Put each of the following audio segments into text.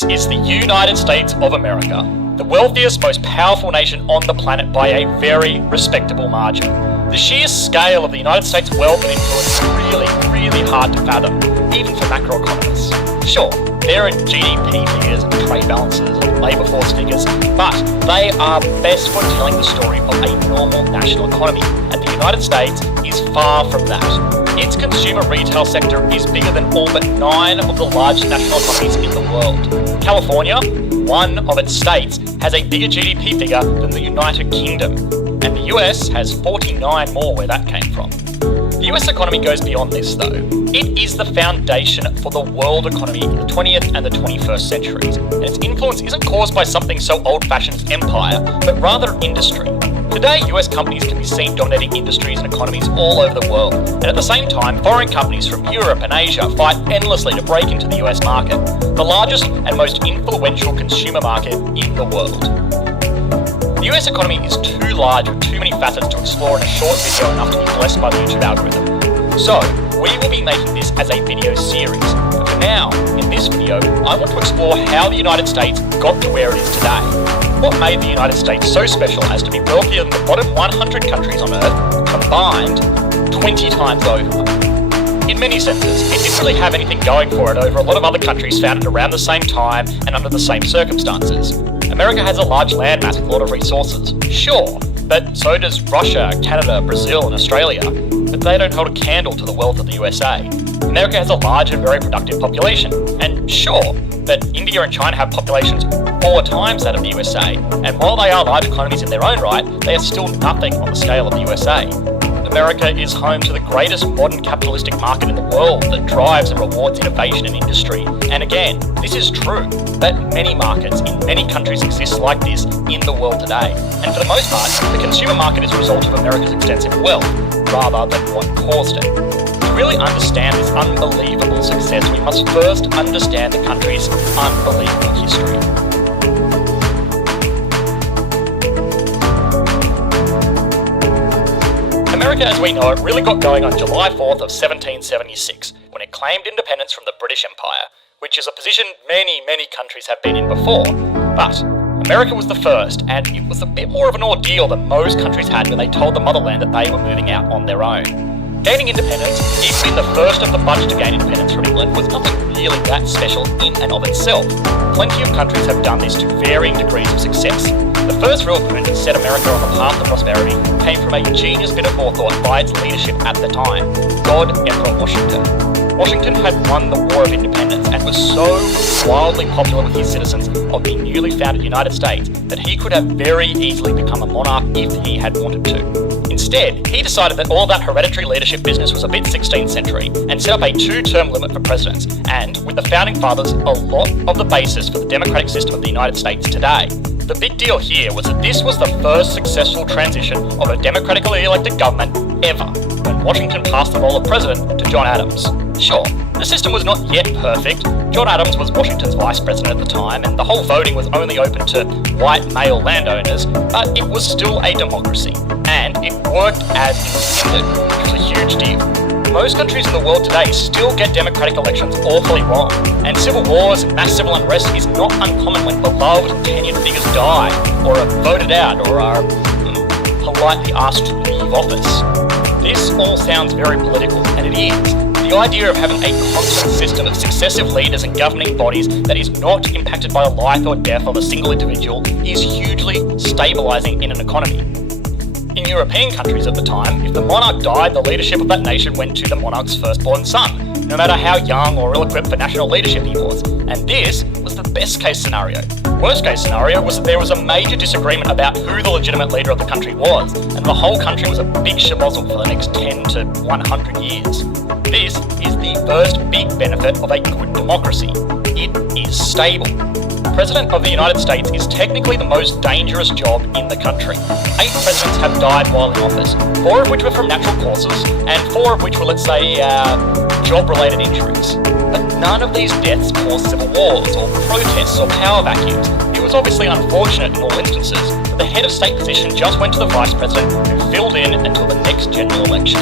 This is the United States of America, the wealthiest, most powerful nation on the planet by a very respectable margin. The sheer scale of the United States' wealth and influence is really hard to fathom, even for macroeconomists. Sure, there are GDP figures and trade balances and labour force figures, but they are best for telling the story of a normal national economy, and the United States is far from that. Its consumer retail sector is bigger than all but 9 of the largest national economies in the world. California, one of its states, has a bigger GDP figure than the United Kingdom, and the US has 49 more where that came from. The US economy goes beyond this though. It is the foundation for the world economy in the 20th and the 21st centuries, and its influence isn't caused by something so old-fashioned as empire, but rather industry. Today, US companies can be seen dominating industries and economies all over the world, and at the same time, foreign companies from Europe and Asia fight endlessly to break into the US market, the largest and most influential consumer market in the world. The US economy is too large with too many facets to explore in a short video enough to be blessed by the YouTube algorithm. So, we will be making this as a video series. But for now, in this video, I want to explore how the United States got to where it is today. What made the United States so special as to be wealthier than the bottom 100 countries on Earth, combined 20 times over? In many senses, it didn't really have anything going for it over a lot of other countries founded around the same time and under the same circumstances. America has a large landmass with a lot of resources, sure, but so does Russia, Canada, Brazil and Australia, but they don't hold a candle to the wealth of the USA. America has a large and very productive population, and sure, but India and China have populations 4 times that of the USA, and while they are large economies in their own right, they are still nothing on the scale of the USA. America is home to the greatest modern capitalistic market in the world that drives and rewards innovation and industry. And again, this is true, but many markets in many countries exist like this in the world today. And for the most part, the consumer market is a result of America's extensive wealth, rather than what caused it. To really understand this unbelievable success, we must first understand the country's unbelievable history. America as we know it really got going on July 4th of 1776, when it claimed independence from the British Empire, which is a position many countries have been in before. But America was the first, and it was a bit more of an ordeal than most countries had when they told the motherland that they were moving out on their own. Gaining independence, even being the first of the bunch to gain independence from England, was nothing really that special in and of itself. Plenty of countries have done this to varying degrees of success. The first real movement that set America on the path to prosperity came from a ingenious bit of forethought by its leadership at the time, God Emperor Washington. Washington had won the War of Independence and was so wildly popular with his citizens of the newly founded United States that he could have very easily become a monarch if he had wanted to. Instead, he decided that all that hereditary leadership business was a bit 16th century and set up a 2-term limit for presidents, and with the Founding Fathers, a lot of the basis for the democratic system of the United States today. The big deal here was that this was the first successful transition of a democratically elected government ever, when Washington passed the role of president to John Adams. Sure, the system was not yet perfect. John Adams was Washington's vice president at the time, and the whole voting was only open to white male landowners, but it was still a democracy, and it worked as intended, which was a huge deal. Most countries in the world today still get democratic elections awfully wrong, and civil wars and mass civil unrest is not uncommon when beloved tenured figures die, or are voted out, or are politely asked to leave office. This all sounds very political, and it is. The idea of having a constant system of successive leaders and governing bodies that is not impacted by the life or death of a single individual is hugely stabilising in an economy. In European countries at the time, if the monarch died, the leadership of that nation went to the monarch's firstborn son, no matter how young or ill-equipped for national leadership he was. And this was the best case scenario. Worst case scenario was that there was a major disagreement about who the legitimate leader of the country was, and the whole country was a big schmozzle for the next 10 to 100 years. This is the first big benefit of a good democracy. It is stable. President of the United States is technically the most dangerous job in the country. 8 presidents have died while in office, 4 of which were from natural causes, and 4 of which were, let's say, job-related injuries. But none of these deaths caused civil wars, or protests, or power vacuums. It was obviously unfortunate in all instances, but the head of state position just went to the vice president, who filled in until the next general election.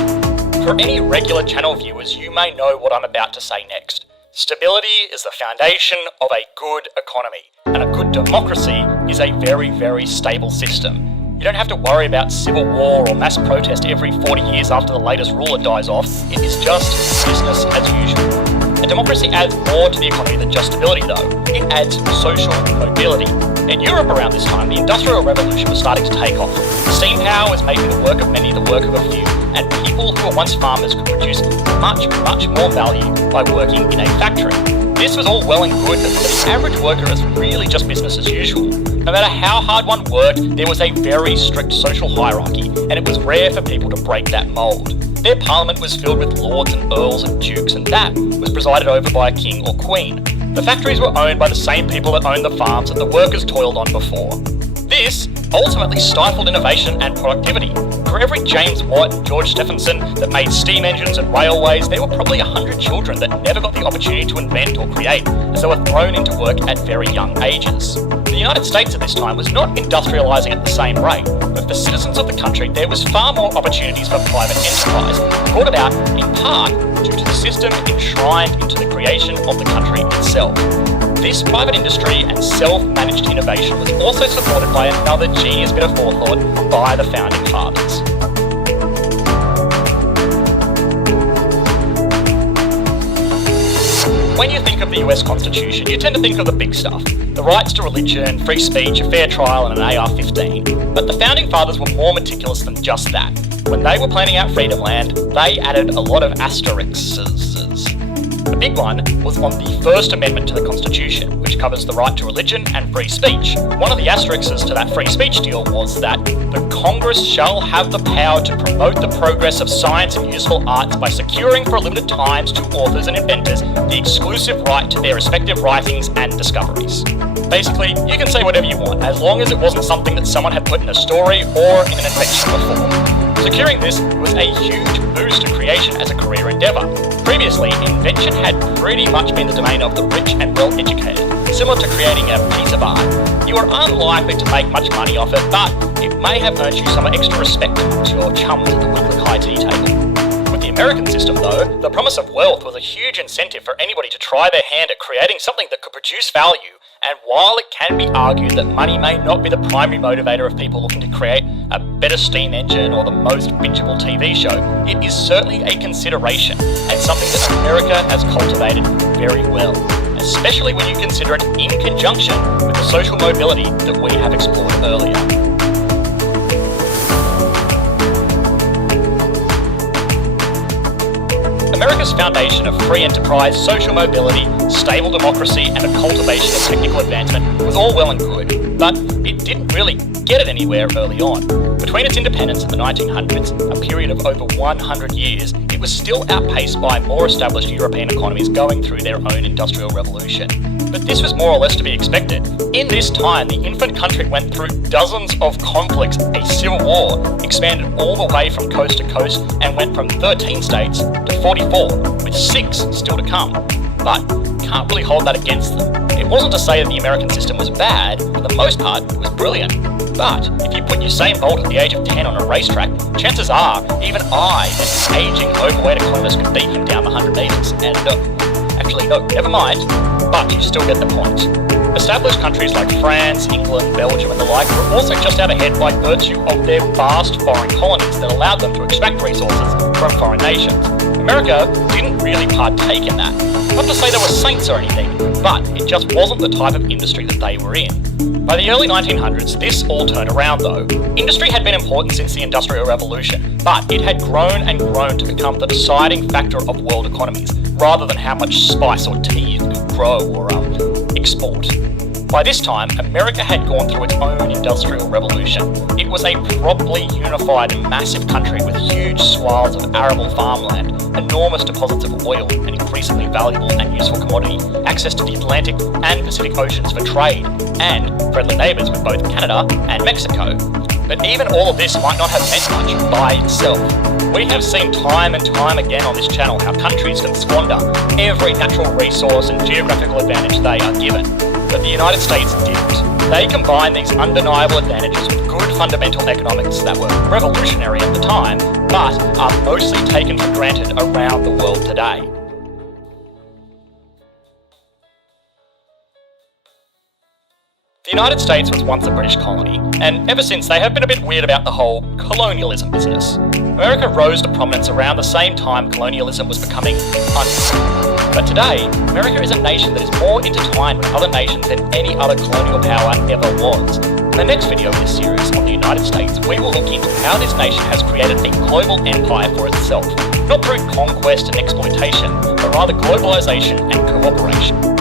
For any regular channel viewers, you may know what I'm about to say next. Stability is the foundation of a good economy, and a good democracy is a very, very stable system. You don't have to worry about civil war or mass protest every 40 years after the latest ruler dies off. It is just business as usual. A democracy adds more to the economy than just stability though. It adds social mobility. In Europe around this time, the Industrial Revolution was starting to take off. Steam power was making the work of many the work of a few, and people who were once farmers could produce much, much more value by working in a factory. This was all well and good, but for the average worker is really just business as usual. No matter how hard one worked, there was a very strict social hierarchy, and it was rare for people to break that mould. Their parliament was filled with lords and earls and dukes, and that was presided over by a king or queen. The factories were owned by the same people that owned the farms that the workers toiled on before. This ultimately stifled innovation and productivity. For every James Watt and George Stephenson that made steam engines and railways, there were probably 100 children that never got the opportunity to invent or create, as they were thrown into work at very young ages. The United States at this time was not industrialising at the same rate, but for citizens of the country there was far more opportunities for private enterprise, brought about in part due to the system enshrined into the creation of the country itself. This private industry and self-managed innovation was also supported by another genius bit of forethought by the founding fathers. When you think of the US Constitution, you tend to think of the big stuff. The rights to religion, free speech, a fair trial and an AR-15. But the founding fathers were more meticulous than just that. When they were planning out Freedom Land, they added a lot of asterisks. The big one was on the First Amendment to the Constitution, which covers the right to religion and free speech. One of the asterisks to that free speech deal was that the Congress shall have the power to promote the progress of science and useful arts by securing for limited times to authors and inventors the exclusive right to their respective writings and discoveries. Basically, you can say whatever you want, as long as it wasn't something that someone had put in a story or in an invention before. Securing this was a huge boost to creation as a career endeavour. Previously, invention had pretty much been the domain of the rich and well-educated. Similar to creating a piece of art, you were unlikely to make much money off it, but it may have earned you some extra respect to your chums at the weekly high tea table. With the American system though, the promise of wealth was a huge incentive for anybody to try their hand at creating something that could produce value. And while it can be argued that money may not be the primary motivator of people looking to create a better steam engine or the most bingeable TV show, it is certainly a consideration and something that America has cultivated very well, especially when you consider it in conjunction with the social mobility that we have explored earlier. America's foundation of free enterprise, social mobility, stable democracy, and a cultivation of technical advancement was all well and good, but it didn't really get it anywhere early on. Between its independence in the 1900s, a period of over 100 years, it was still outpaced by more established European economies going through their own industrial revolution. But this was more or less to be expected. In this time, the infant country went through dozens of conflicts, a civil war, expanded all the way from coast to coast, and went from 13 states to 44, with 6 still to come. But can't really hold that against them. It wasn't to say that the American system was bad, for the most part it was brilliant. But if you put Usain Bolt at the age of 10 on a racetrack, chances are even I, an ageing overweight economist, could beat him down the 100 metres. And actually no, never mind, but you still get the point. Established countries like France, England, Belgium and the like were also just out ahead by virtue of their vast foreign colonies that allowed them to extract resources from foreign nations. America didn't really partake in that. Not to say they were saints or anything, but it just wasn't the type of industry that they were in. By the early 1900s, this all turned around though. Industry had been important since the Industrial Revolution, but it had grown and grown to become the deciding factor of world economies, rather than how much spice or tea it could grow or export. By this time, America had gone through its own industrial revolution. It was a properly unified and massive country with huge swaths of arable farmland, enormous deposits of oil, an increasingly valuable and useful commodity, access to the Atlantic and Pacific Oceans for trade, and friendly neighbours with both Canada and Mexico. But even all of this might not have meant much by itself. We have seen time and time again on this channel how countries can squander every natural resource and geographical advantage they are given. But the United States didn't. They combined these undeniable advantages with good fundamental economics that were revolutionary at the time, but are mostly taken for granted around the world today. The United States was once a British colony, and ever since they have been a bit weird about the whole colonialism business. America rose to prominence around the same time colonialism was becoming uncool. But today, America is a nation that is more intertwined with other nations than any other colonial power ever was. In the next video in this series on the United States, we will look into how this nation has created a global empire for itself, not through conquest and exploitation, but rather globalization and cooperation.